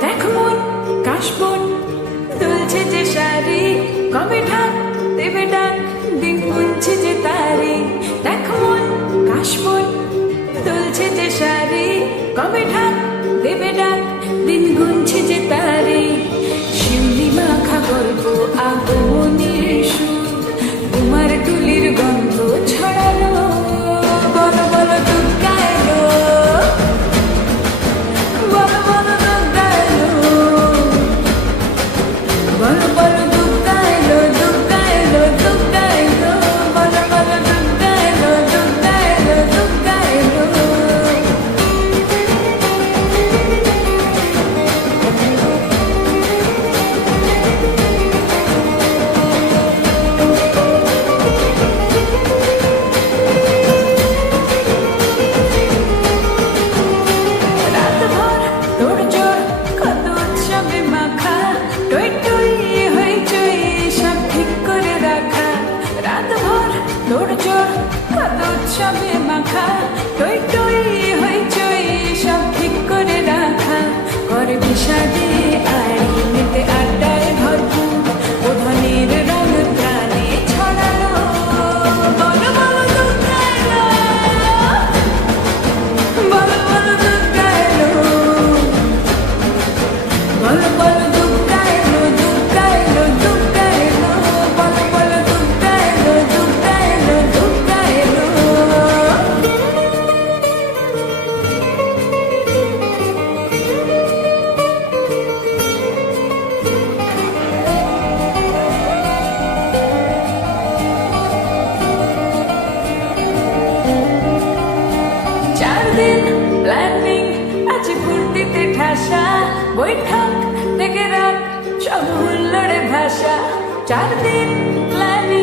দেখো মন কাশবন দুলছে যে শাড়ি, কবে ঢাক দেবে ডাক, দিন পুনছে যে তারি। দেখো মন কাশবন দুলছে যে শাড়ি, কবে ঢাক দেবে ডাক, দিন গুনছে যে তারি। won't be my kind? আশা বৈঠক থেকে রাখ সব হুল্লোড়ে ভাষা। চারদিন প্ল্যানিং